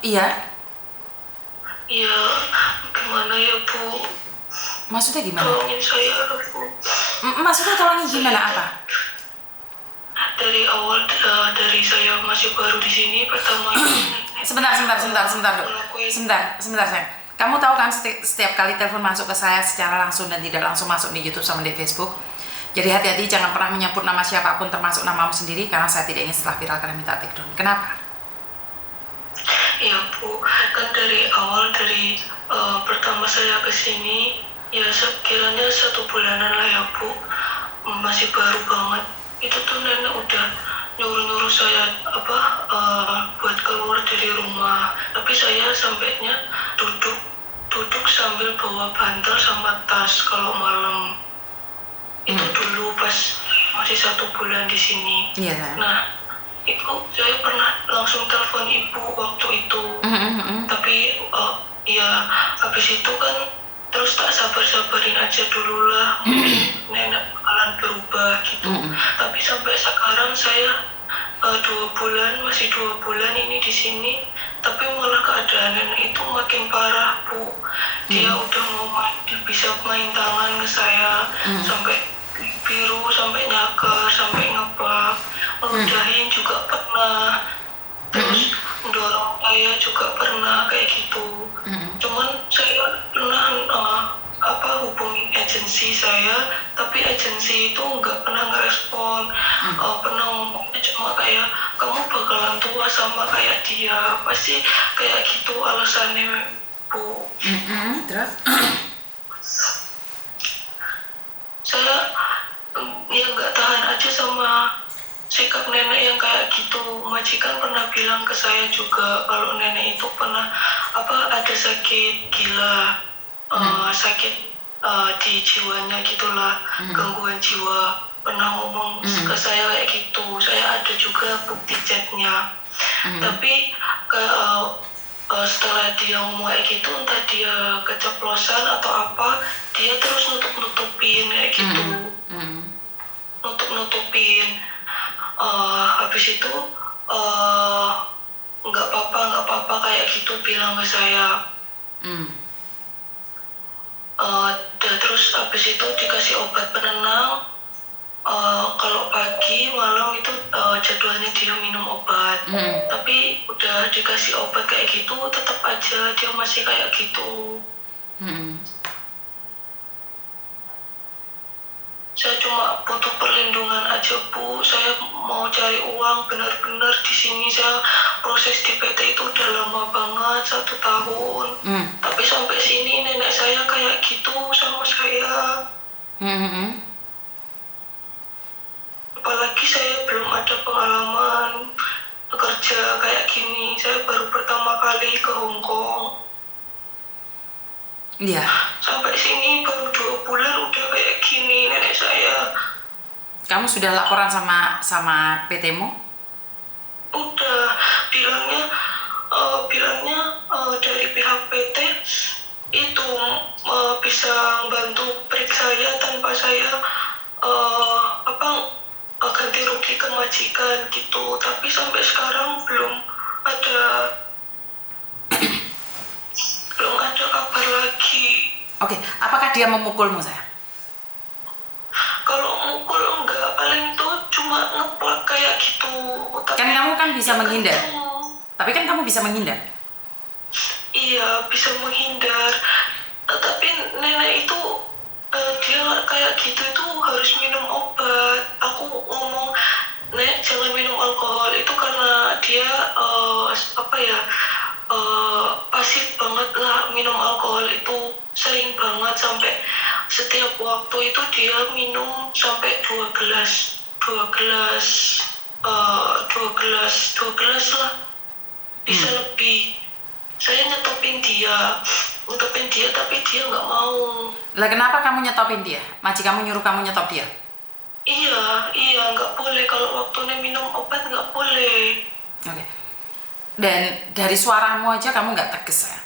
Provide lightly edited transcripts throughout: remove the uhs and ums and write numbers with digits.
Iya, Ya, gimana ya Bu? maksudnya gimana? Tolongin saya Bu. Maksudnya tolongin Saya gimana apa? dari awal dari saya masih baru di sini pertama itu nenek Sebentar, Dok. ngelakuin. Sebentar, sayang. Kamu tahu kan setiap kali telepon masuk ke saya secara langsung dan tidak langsung masuk di YouTube sama di Facebook. Jadi hati-hati, jangan pernah menyebut nama siapapun termasuk namamu sendiri karena saya tidak ingin setelah viral kalian minta take down. Kenapa? Ya Bu, kan dari awal pertama saya ke sini ya sekiranya 1 bulanan lah ya Bu, masih baru banget. Itu tuh nenek udah nyuruh-nyuruh saya buat keluar dari rumah, tapi saya sampainya duduk sambil bawa bantal sama tas kalau malam. Itu dulu pas masih 1 bulan di sini. Iya, sayang. Nah, itu saya pernah langsung telepon ibu waktu itu. Tapi ya habis itu kan terus tak sabarin aja dulu lah, mungkin nenek bakalan berubah gitu. Tapi sampai sekarang saya 2 bulan, masih 2 bulan ini di sini, tapi malah keadaan nenek itu makin parah Bu. Dia udah bisa main tangan ke saya, sampai biru, sampai nyakar, sampai ngebak, ngeludahin juga pernah, terus mendorong saya juga pernah kayak gitu. Cuman saya pernah hubungi agensi saya, tapi agensi itu nggak pernah ngerespon. Pernah ngomongnya cuma kayak kamu bakalan tua sama kayak dia, pasti kayak gitu alasannya Bu. Terus? Saya ya nggak tahan aja sama sikap nenek yang kayak gitu. Majikan pernah bilang ke saya juga kalau nenek itu pernah ada sakit gila, sakit di jiwanya gitulah, gangguan jiwa. Pernah ngomong ke saya kayak gitu. Saya ada juga bukti chatnya. Tapi setelah dia ngomong kayak gitu, entah dia keceplosan atau apa, dia terus nutupin kayak gitu, nutupin. Habis itu nggak apa-apa kayak gitu bilang ke saya. Dan terus habis itu dikasih obat penenang. Kalau pagi malam itu jadwalnya dia minum obat. Tapi udah dikasih obat kayak gitu, tetap aja dia masih kayak gitu. Saya cuma butuh perlindungan aja Bu. Saya mau cari uang benar-benar di sini. Saya proses di PT itu udah lama banget, 1 tahun. Tapi sampai sini nenek saya kayak gitu sama saya. Apalagi saya belum ada pengalaman kerja kayak gini. Saya baru pertama kali ke Hong Kong. Iya. Sampai sini baru 2 bulan udah kayak gini nenek saya. Kamu sudah laporan sama PT-mu? Udah, bilangnya dari pihak PT itu bisa bantu periksa saya tanpa saya ganti rugi ke majikan gitu. Tapi sampai sekarang belum ada kabar lagi. Oke, apakah dia memukulmu, sayang? Kalau mukul enggak, paling tuh cuma ngeplak kayak gitu. Kan kamu kan bisa menghindar. Tapi kan kamu bisa menghindar. Iya, bisa menghindar. Tapi nenek itu dia kayak gitu itu harus minum obat. Aku ngomong, Nek jangan minum alkohol, itu karena dia pasif banget lah minum alkohol itu, sering banget sampai setiap waktu itu dia minum sampai 2 gelas lah, bisa lebih. Saya nyetopin dia tapi dia nggak mau. Lah kenapa kamu nyetopin dia? Maji kamu nyuruh kamu nyetop dia? Iya nggak boleh, kalau waktunya minum obat nggak boleh. Oke. Dan dari suaramu aja kamu nggak tegas, ya?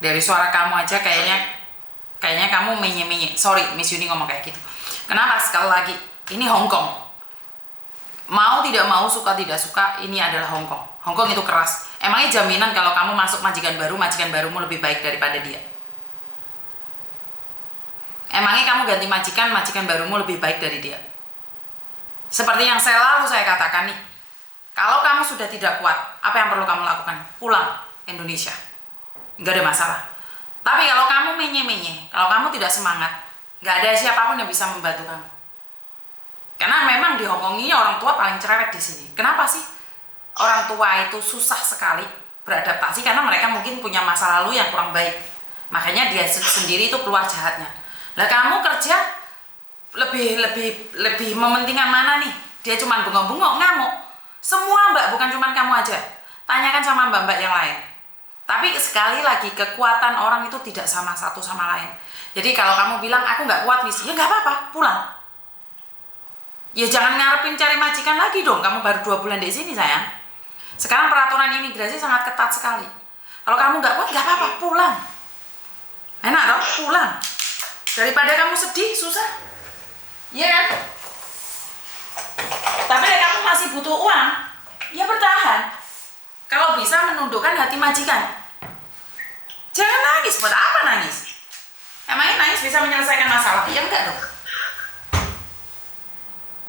Dari suara kamu aja kayaknya kamu menye-menye. Sorry, Miss Yuni ngomong kayak gitu. Kenapa? Sekali lagi, ini Hong Kong. Mau tidak mau, suka tidak suka, ini adalah Hong Kong. Hong Kong itu keras. Emangnya jaminan kalau kamu masuk majikan barumu lebih baik daripada dia? Emangnya kamu ganti majikan barumu lebih baik dari dia? Seperti yang selalu saya katakan nih, kalau kamu sudah tidak kuat, apa yang perlu kamu lakukan? Pulang Indonesia. Nggak ada masalah. Tapi kalau kamu menye-menye, kalau kamu tidak semangat, nggak ada siapapun yang bisa membantu kamu. Karena memang di Hong Kong ini orang tua paling cerewet di sini. Kenapa sih? Orang tua itu susah sekali beradaptasi karena mereka mungkin punya masa lalu yang kurang baik. Makanya dia sendiri itu keluar jahatnya. Lah kamu kerja lebih mementingkan mana nih? Dia cuma bengong-bengong, ngamuk. Semua mbak, bukan cuma kamu aja. Tanyakan sama mbak-mbak yang lain. Tapi sekali lagi kekuatan orang itu tidak sama satu sama lain. Jadi kalau kamu bilang aku nggak kuat Miss, ya nggak apa-apa, pulang. Ya jangan ngarepin cari majikan lagi dong, kamu baru 2 bulan di sini sayang. Sekarang peraturan imigrasi sangat ketat sekali. Kalau kamu nggak kuat, nggak apa-apa, pulang. Enak dong, pulang. Daripada kamu sedih, susah. Iya kan? Tapi kamu masih butuh uang, ya bertahan. Kalau bisa menundukkan hati majikan. Jangan nangis, buat apa nangis? Emangnya nangis bisa menyelesaikan masalah? Ya enggak dong.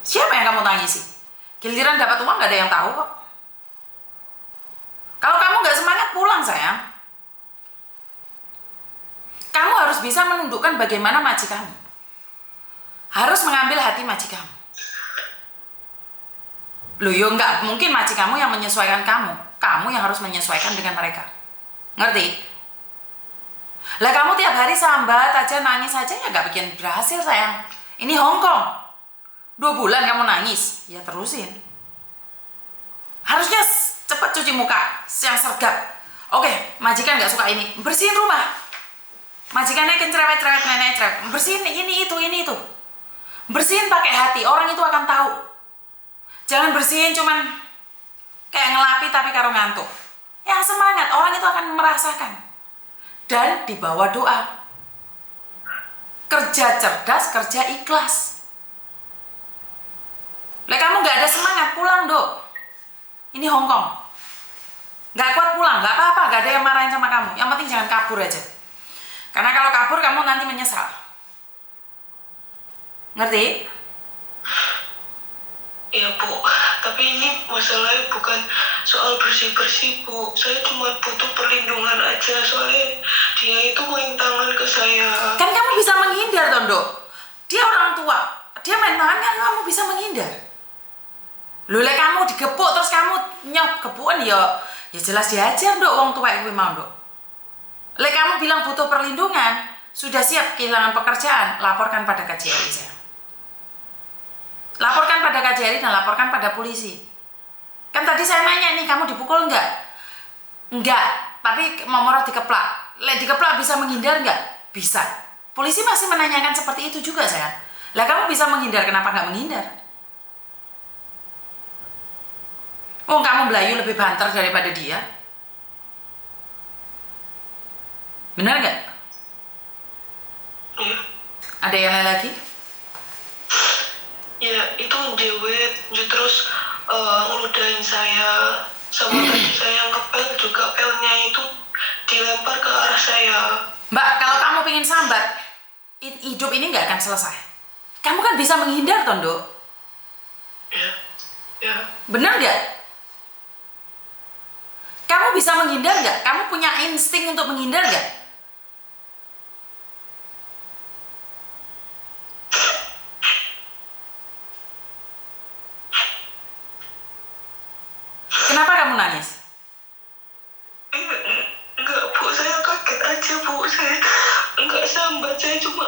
Siapa yang kamu tangisi? Giliran dapat uang gak ada yang tahu kok. Kalau kamu gak semangat, pulang sayang. Kamu harus bisa menundukkan bagaimana majikanmu. Harus mengambil hati majikanmu. Loh yo enggak mungkin majikanmu yang menyesuaikan kamu. Kamu yang harus menyesuaikan dengan mereka. Ngerti? Lah kamu tiap hari sambat aja, nangis aja ya gak bikin berhasil sayang. Ini Hong Kong. 2 bulan kamu nangis, ya terusin. Harusnya cepat cuci muka, yang sergap. Oke, majikan gak suka ini, bersihin rumah. Majikannya cerewet-cerewet, nenek cerewet, bersihin ini itu. Bersihin pakai hati, orang itu akan tahu. Jangan bersihin cuman kayak ngelapi tapi karo ngantuk. Yang semangat, orang itu akan merasakan. Dan dibawa doa. Kerja cerdas, kerja ikhlas. Lah kamu gak ada semangat, pulang dok. Ini Hong Kong. Gak kuat pulang, gak apa-apa, gak ada yang marahin sama kamu. Yang penting jangan kabur aja. Karena kalau kabur kamu nanti menyesal. Ngerti? Iya Bu, tapi ini masalahnya bukan soal bersih-bersih Bu. Saya cuma butuh perlindungan aja, soalnya dia itu main tangan ke saya. Kan kamu bisa menghindar Tondo. Dia orang tua, dia main tangan kan kamu bisa menghindar. Loh lah kamu digepuk terus kamu nyok gepukan ya jelas diajar dok wong tua kuwi mau dok. Lah kamu bilang butuh perlindungan, sudah siap kehilangan pekerjaan, laporkan pada KJRI saya. Laporkan pada KJRI dan laporkan pada polisi. Kan tadi saya nanya nih, kamu dipukul enggak? Enggak, tapi momoro dikeplak. Lah dikeplak bisa menghindar enggak? Bisa. Polisi masih menanyakan seperti itu juga sayang. Lah kamu bisa menghindar, kenapa enggak menghindar? Oh, kamu belayu lebih banter daripada dia. Benar nggak? Iya. Ada yang lain lagi? Ya, itu dewet, terus ngeludahin saya. Sama tadi saya ngepel juga, pelnya itu dilempar ke arah saya. Mbak, kalau kamu pengen sambat, hidup ini nggak akan selesai. Kamu kan bisa menghindar, Tondo. Ya, ya. Benar nggak? Kamu bisa menghindar nggak? Kamu punya insting untuk menghindar nggak? Kenapa kamu nangis? Enggak Bu, saya kaget aja Bu. Saya enggak sambat, saya cuma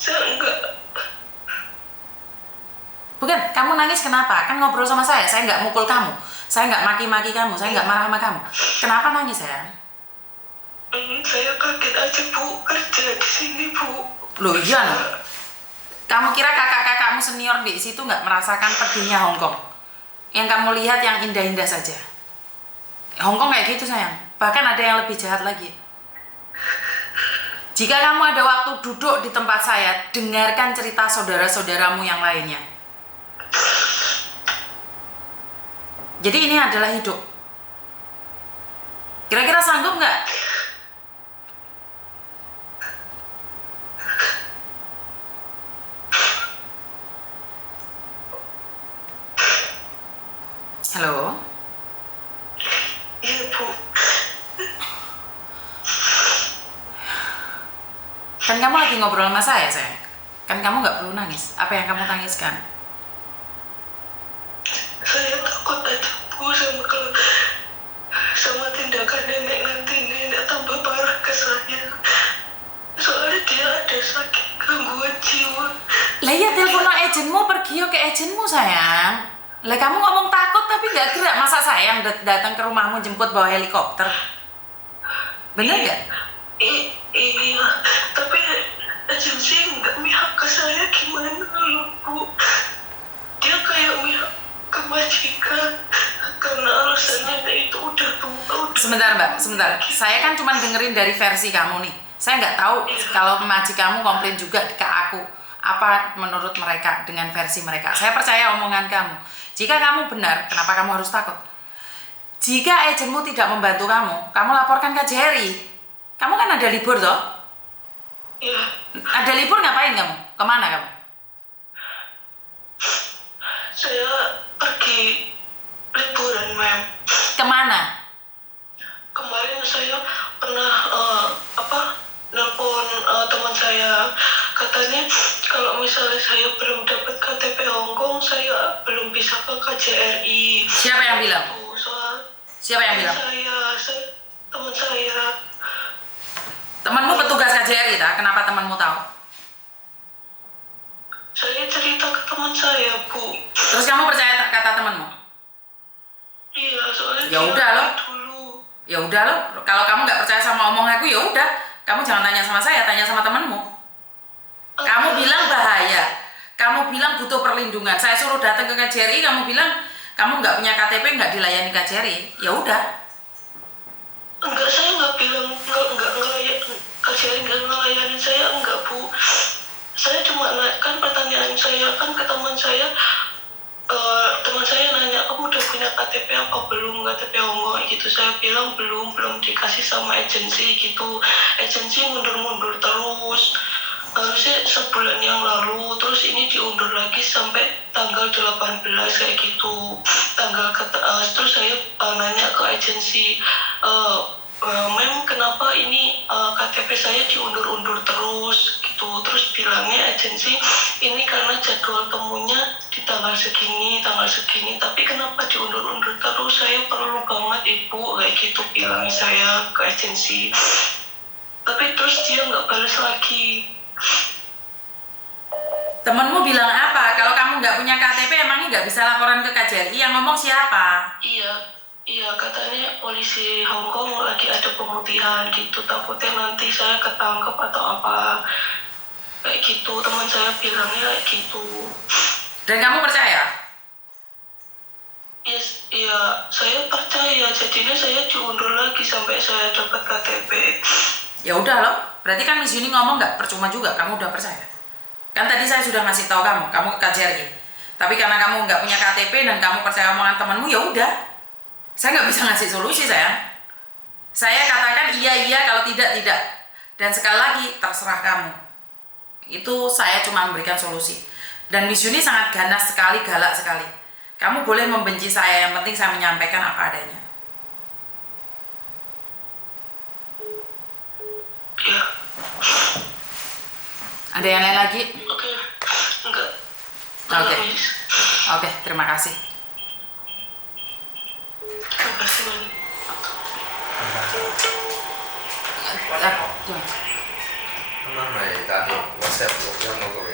saya enggak. Bukan, kamu nangis kenapa? Kan ngobrol sama saya nggak mukul kamu. Saya nggak maki-maki kamu, saya nggak marah sama kamu. Kenapa nangis sayang? Saya kaget aja Bu, kerja di sini Bu. Loh iya no. Kamu kira kakak-kakakmu senior di situ nggak merasakan pedihnya Hong Kong? Yang kamu lihat yang indah-indah saja. Hong Kong kayak gitu sayang. Bahkan ada yang lebih jahat lagi. Jika kamu ada waktu duduk di tempat saya, dengarkan cerita saudara-saudaramu yang lainnya. Jadi ini adalah hidup. Kira-kira sanggup nggak? Halo? Iya, Bu. Kan kamu lagi ngobrol sama saya, sayang. Kan kamu nggak perlu nangis. Apa yang kamu tangiskan? Saya takut aja, Bu, sama tindakan nenek nanti nenek tambah parah ke saya. Soalnya dia ada sakit gangguan jiwa. Lah iya, telepon agentmu, pergi yuk ke agentmu, sayang. Lah kamu ngomong takut tapi nggak gerak. Masa saya yang datang ke rumahmu jemput bawa helikopter? Bener nggak? Iya, tapi agensi nggak mihak ke saya gimana loh, Bu? Dia kayak mihak ke majikan karena alasannya itu udah tua. Sebentar Mbak, sebentar. Saya kan cuma dengerin dari versi kamu nih. Saya nggak tahu kalau majikanmu komplain juga ke aku. Apa menurut mereka dengan versi mereka. Saya percaya omongan kamu. Jika kamu benar, kenapa kamu harus takut? Jika agenmu tidak membantu kamu laporkan ke Jerry. Kamu kan ada libur toh? Iya. Ada libur ngapain kamu? Kemana kamu? Saya pergi liburan, Mem. Kemana? Kemarin saya pernah nelpon teman saya, katanya kalau misalnya saya belum dapat KTP Hongkong, saya belum bisa ke KJRI. Siapa yang bilang? Siapa yang bilang? Teman saya. Temanmu petugas KJRI tak? Kenapa temanmu tahu? Saya cerita ke teman saya, Bu. Terus kamu percaya kata temanmu? Iya, soalnya Ya udah loh. dulu. Ya udah loh. Kalau kamu nggak percaya sama omong aku, ya udah. Kamu jangan tanya sama saya, tanya sama temanmu. Kamu bilang bahaya. Kamu bilang butuh perlindungan. Saya suruh datang ke KJRI, kamu bilang kamu nggak punya KTP, nggak dilayani KJRI. Ya udah. Enggak, saya nggak bilang nggak KJRI nggak ngelayanin saya, enggak, Bu. Saya cuma kan pertanyaan saya kan ke teman saya. Teman saya nanya, kamu udah punya KTP apa belum, KTP Hongkong gitu. Saya bilang belum dikasih sama agensi gitu. Agensi mundur terus, harusnya sebulan yang lalu, terus ini diundur lagi sampai tanggal 18 kayak gitu. Terus saya nanya ke agensi, Mem, kenapa ini KTP saya diundur terus gitu. Terus bilangnya agensi ini karena jadwal temunya di tanggal segini, tapi kenapa diundur terus, saya perlu banget Ibu, kayak gitu bilang saya ke agensi. Tapi terus dia nggak balas lagi. Temenmu bilang apa? Kalau kamu nggak punya KTP, emangnya nggak bisa laporan ke KJRI? Yang ngomong siapa? Iya, katanya polisi Hongkong lagi ada pemutihan gitu, takutnya nanti saya ketangkep atau apa kayak gitu. Teman saya bilangnya kayak gitu. Dan kamu percaya? Iya, saya percaya. Jadinya saya diundur lagi sampai saya dapat KTP. Ya udah loh. Berarti kan Miss Yuni ngomong nggak percuma juga. Kamu udah percaya? Kan tadi saya sudah ngasih tahu kamu ke KJRI. Tapi karena kamu nggak punya KTP dan kamu percaya omongan temanmu, ya udah. Saya nggak bisa ngasih solusi, sayang. Saya katakan iya, kalau tidak. Dan sekali lagi, terserah kamu. Itu saya cuma memberikan solusi. Dan Miss Yuni sangat ganas sekali, galak sekali. Kamu boleh membenci saya, yang penting saya menyampaikan apa adanya. Ya. Ada yang lain lagi? Oke. Enggak. Oke, terima kasih. Terima kasih banyak. Mana ya tadi WhatsApp yang mau